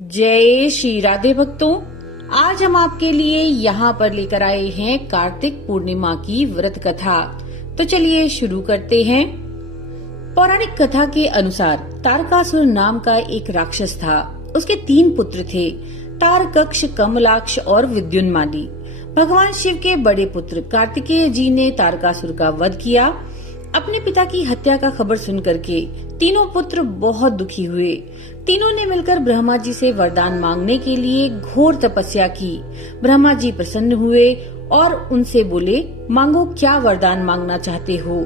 जय श्री राधे भक्तों, आज हम आपके लिए यहाँ पर लेकर आए हैं कार्तिक पूर्णिमा की व्रत कथा। तो चलिए शुरू करते हैं। पौराणिक कथा के अनुसार तारकासुर नाम का एक राक्षस था। उसके 3 पुत्र थे, तारकक्ष, कमलाक्ष और विद्युन्माली। भगवान शिव के बड़े पुत्र कार्तिकेय जी ने तारकासुर का वध किया। अपने पिता की हत्या का खबर सुनकर के तीनों पुत्र बहुत दुखी हुए। तीनों ने मिलकर ब्रह्मा जी से वरदान मांगने के लिए घोर तपस्या की। ब्रह्मा जी प्रसन्न हुए और उनसे बोले, मांगो, क्या वरदान मांगना चाहते हो।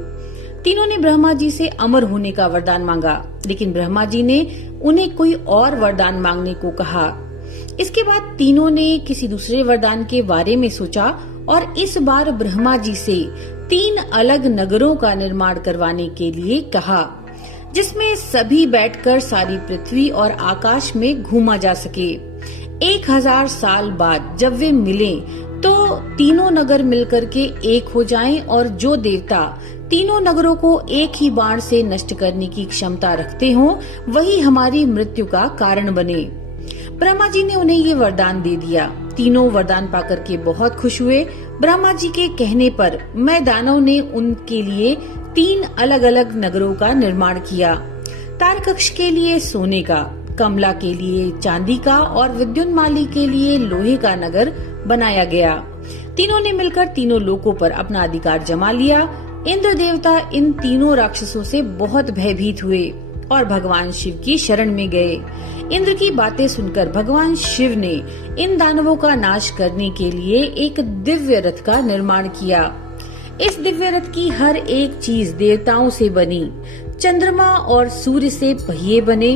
तीनों ने ब्रह्मा जी से अमर होने का वरदान मांगा, लेकिन ब्रह्मा जी ने उन्हें कोई और वरदान मांगने को कहा। इसके बाद तीनों ने किसी दूसरे वरदान के बारे में सोचा और इस बार ब्रह्मा जी से 3 अलग नगरों का निर्माण करवाने के लिए कहा, जिसमें सभी बैठकर सारी पृथ्वी और आकाश में घूमा जा सके। 1000 साल बाद जब वे मिलें तो तीनों नगर मिलकर के एक हो जाएं और जो देवता तीनों नगरों को एक ही बाण से नष्ट करने की क्षमता रखते हों, वही हमारी मृत्यु का कारण बने। ब्रह्मा जी ने उन्हें ये वरदान दे दिया। तीनों वरदान पाकर के बहुत खुश हुए। ब्रह्मा जी के कहने पर मैदानों ने उनके लिए 3 अलग अलग नगरों का निर्माण किया। तारकक्ष के लिए सोने का, कमला के लिए चांदी का और विद्युन्माली के लिए लोहे का नगर बनाया गया। तीनों ने मिलकर तीनों लोकों पर अपना अधिकार जमा लिया। इंद्र देवता इन तीनों राक्षसों से बहुत भयभीत हुए और भगवान शिव की शरण में गए। इंद्र की बातें सुनकर भगवान शिव ने इन दानवों का नाश करने के लिए एक दिव्य रथ का निर्माण किया। इस दिव्य रथ की हर एक चीज देवताओं से बनी। चंद्रमा और सूर्य से पहिए बने।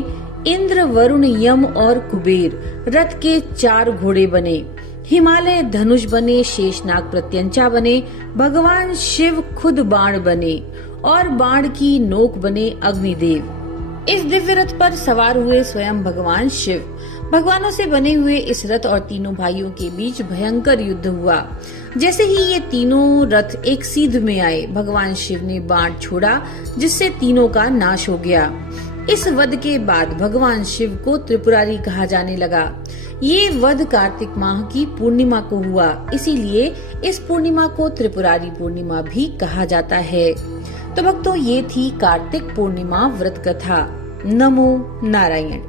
इंद्र, वरुण, यम और कुबेर रथ के 4 घोड़े बने। हिमालय धनुष बने, शेषनाग प्रत्यंचा बने। भगवान शिव खुद बाण बने और बाण की नोक बने अग्निदेव। इस दिव्य रथ पर सवार हुए स्वयं भगवान शिव। भगवानों से बने हुए इस रथ और तीनों भाइयों के बीच भयंकर युद्ध हुआ। जैसे ही ये तीनों रथ एक सीध में आए, भगवान शिव ने बाण छोड़ा, जिससे तीनों का नाश हो गया। इस वध के बाद भगवान शिव को त्रिपुरारी कहा जाने लगा। ये वध कार्तिक माह की पूर्णिमा को हुआ, इसीलिए इस पूर्णिमा को त्रिपुरारी पूर्णिमा भी कहा जाता है। तो भक्तों, ये थी कार्तिक पूर्णिमा व्रत कथा। नमो नारायण।